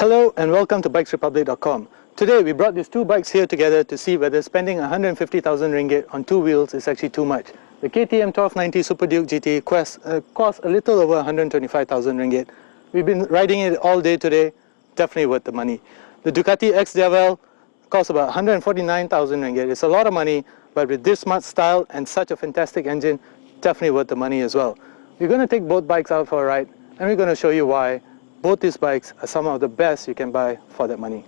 Hello and welcome to bikesrepublic.com. Today we brought these two bikes here together to see whether spending 150,000 ringgit on two wheels is actually too much. The KTM 1290 Super Duke GT costs a little over 125,000 ringgit. We've been riding it all day today, definitely worth the money. The Ducati XDiavel costs about 149,000 ringgit. It's a lot of money, but with this much style and such a fantastic engine, definitely worth the money as well. We're going to take both bikes out for a ride and we're going to show you why both these bikes are some of the best you can buy for that money.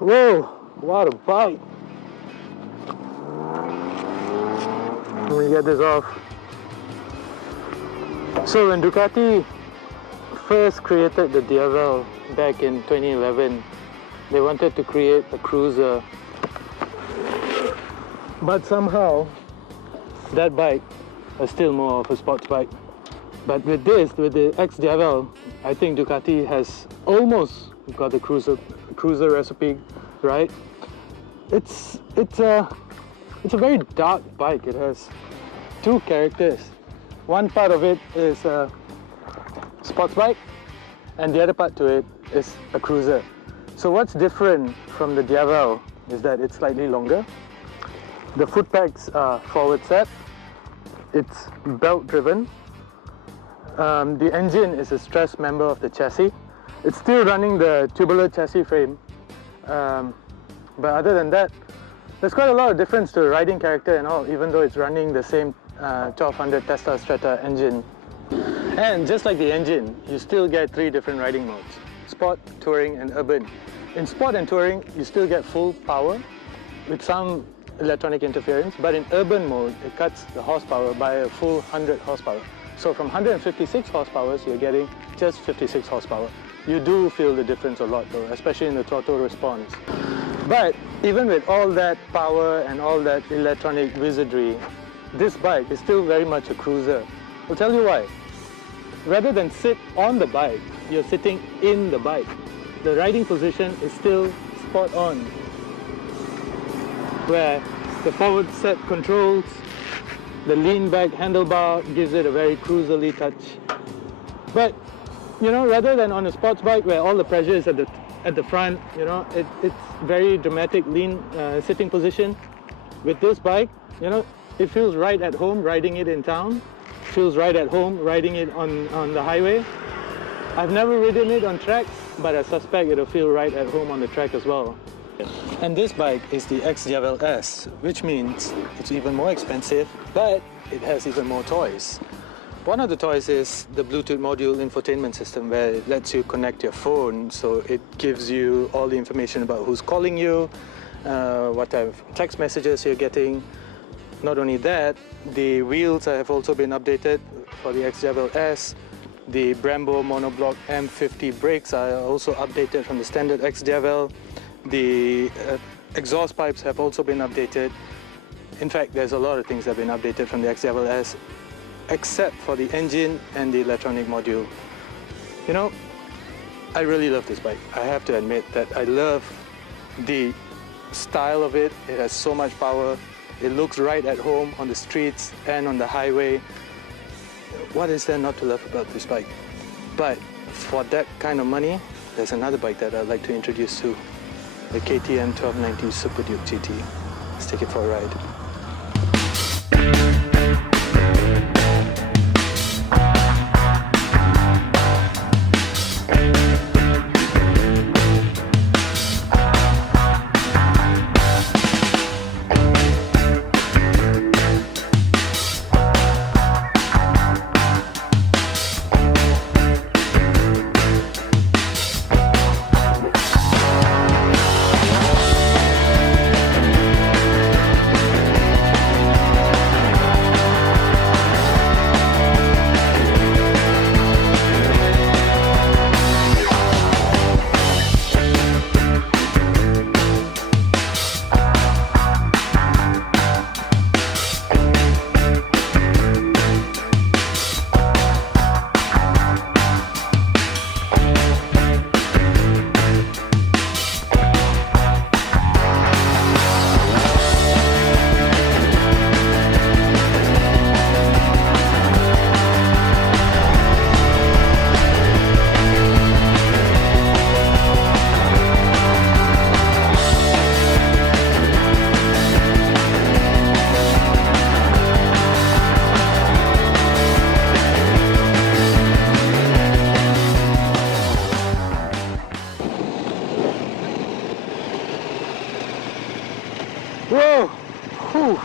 Whoa, what a bike! Let me get this off. So when Ducati first created the Diavel back in 2011, they wanted to create a cruiser, but somehow that bike is still more of a sports bike. But with this, with the XDiavel, I think Ducati has almost got the cruiser recipe right. It's a very dark bike. It has two characters. One part of it is a sports bike and the other part to it is a cruiser. So what's different from the Diavel is that it's slightly longer. The foot pegs are forward set. It's belt driven. The engine is a stressed member of the chassis. It's still running the tubular chassis frame, but other than that, there's quite a lot of difference to the riding character and all, even though it's running the same 1200 Tesla Strata engine. And just like the engine, you still get three different riding modes: Sport, Touring and Urban. In Sport and Touring, you still get full power with some electronic interference, but in Urban mode, it cuts the horsepower by a full 100 horsepower. So from 156 horsepower, you're getting just 56 horsepower. You do feel the difference a lot though, especially in the throttle response. But even with all that power and all that electronic wizardry, this bike is still very much a cruiser. I'll tell you why. Rather than sit on the bike, you're sitting in the bike. The riding position is still spot on, where the forward set controls, the lean back handlebar gives it a very cruiserly touch. But you know, rather than on a sports bike where all the pressure is at the front, you know, it's very dramatic lean sitting position. With this bike, you know, it feels right at home riding it in town. feels right at home riding it on the highway. I've never ridden it on track, but I suspect it'll feel right at home on the track as well. And this bike is the XDiavel S, which means it's even more expensive, but it has even more toys. One of the toys is the Bluetooth module infotainment system, where it lets you connect your phone, so it gives you all the information about who's calling you, what type of text messages you're getting. Not only that, the wheels have also been updated for the XDiavel S. The Brembo monoblock M50 brakes are also updated from the standard XDiavel. The exhaust pipes have also been updated. In fact, there's a lot of things that have been updated from the XDiavel S, except for the engine and the electronic module. You know, I really love this bike. I have to admit that I love the style of it. It has so much power. It looks right at home on the streets and on the highway. What is there not to love about this bike? But for that kind of money, there's another bike that I'd like to introduce to, the KTM 1290 Super Duke GT. Let's take it for a ride. Whoa! Whew.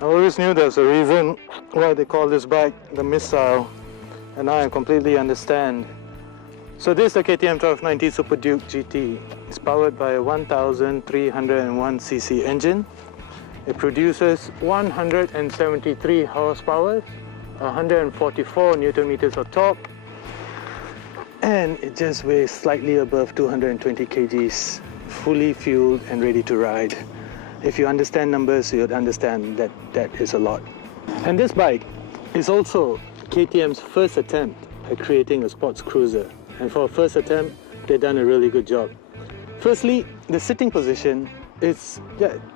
I always knew there's a reason why they call this bike the Missile, and now I completely understand. So this is the KTM 1290 Super Duke GT. It's powered by a 1301cc engine. It produces 173 horsepower, 144 Newton meters of torque, and it just weighs slightly above 220 kgs. Fully fueled and ready to ride. If you understand numbers, you'd understand that that is a lot. And this bike is also KTM's first attempt at creating a sports cruiser. And for a first attempt, they've done a really good job. Firstly, the sitting position is,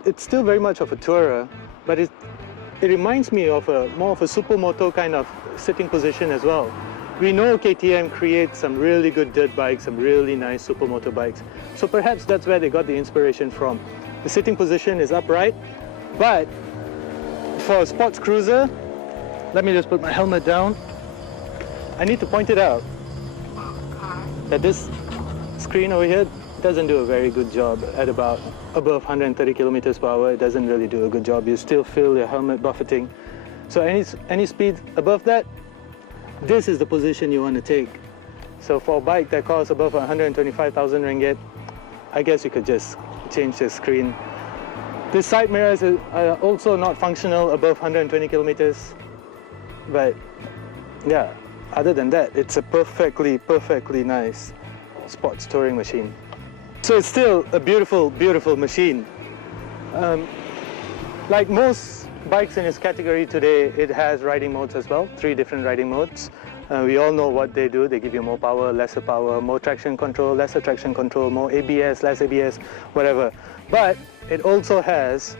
it's still very much of a tourer, but it reminds me of more of a supermoto kind of sitting position as well. We know KTM creates some really good dirt bikes, some really nice supermoto bikes. So perhaps that's where they got the inspiration from. The sitting position is upright, but for a sports cruiser, let me just put my helmet down. I need to point it out that this screen over here doesn't do a very good job at about above 130 kilometers per hour. It doesn't really do a good job. You still feel your helmet buffeting. So any speed above that, this is the position you want to take. So for a bike that costs above 125,000 ringgit, I guess you could just change the screen. The side mirrors are also not functional above 120 kilometers, but yeah, other than that, it's a perfectly nice sports touring machine. So it's still a beautiful, beautiful machine. Like most bikes in its category today, it has riding modes as well, 3 different riding modes. We all know what they do. They give you more power, lesser power, more traction control, lesser traction control, more ABS, less ABS, whatever. But it also has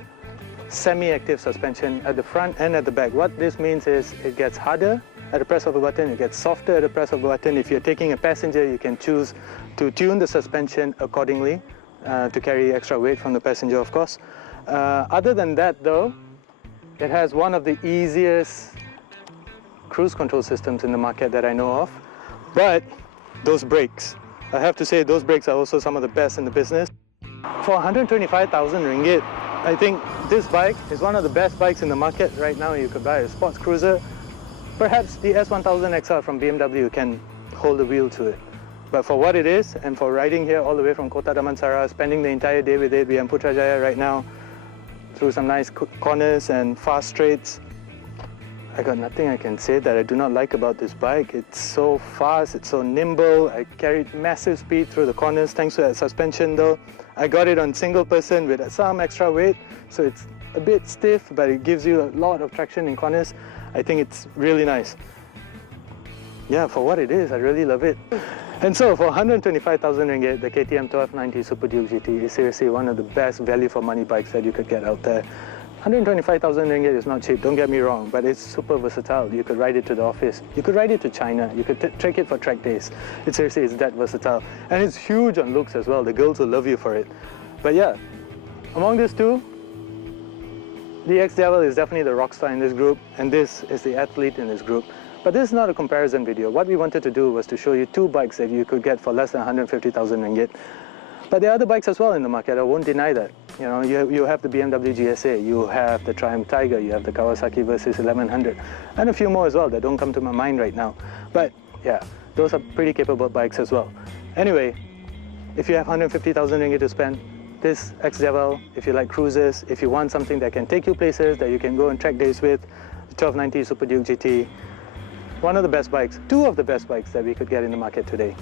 semi-active suspension at the front and at the back. What this means is it gets harder at the press of a button, it gets softer at the press of a button. If you're taking a passenger, you can choose to tune the suspension accordingly to carry extra weight from the passenger, of course. Other than that though, It has one of the easiest cruise control systems in the market that I know of. But those brakes, I have to say those brakes are also some of the best in the business. For 125,000 ringgit, I think this bike is one of the best bikes in the market right now. You could buy a sports cruiser. Perhaps the S1000 XR from BMW can hold the wheel to it. But for what it is, and for riding here all the way from Kota Damansara, spending the entire day with it, we are in Putrajaya right now, through some nice corners and fast straights, I got nothing I can say that I do not like about this bike. It's so fast, it's so nimble. I carried massive speed through the corners thanks to that suspension though. I got it on single person with some extra weight, so it's a bit stiff, but it gives you a lot of traction in corners. I think it's really nice. Yeah, for what it is, I really love it. And so for 125,000 ringgit, the KTM 1290 Super Duke GT is seriously one of the best value for money bikes that you could get out there. 125,000 ringgit is not cheap, don't get me wrong, but it's super versatile. You could ride it to the office, you could ride it to China, you could take it for track days. It seriously is that versatile. And it's huge on looks as well, the girls will love you for it. But yeah, among these two, the XDiavel is definitely the rock star in this group, and this is the athlete in this group. But this is not a comparison video. What we wanted to do was to show you two bikes that you could get for less than 150,000 ringgit. But there are other bikes as well in the market, I won't deny that. You know, you have the BMW GSA, you have the Triumph Tiger, you have the Kawasaki Versys 1100, and a few more as well that don't come to my mind right now. But yeah, those are pretty capable bikes as well. Anyway, if you have 150,000 ringgit to spend, this XDiavel, if you like cruisers, if you want something that can take you places, that you can go on track days with, the 1290 Super Duke GT, one of the best bikes, two of the best bikes that we could get in the market today.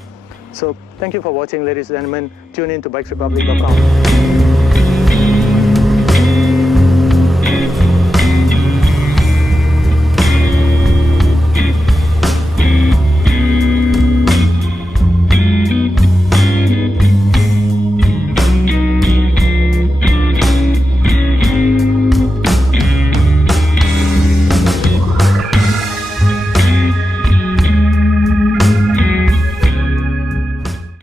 So thank you for watching, ladies and gentlemen. Tune in to bikesrepublic.com.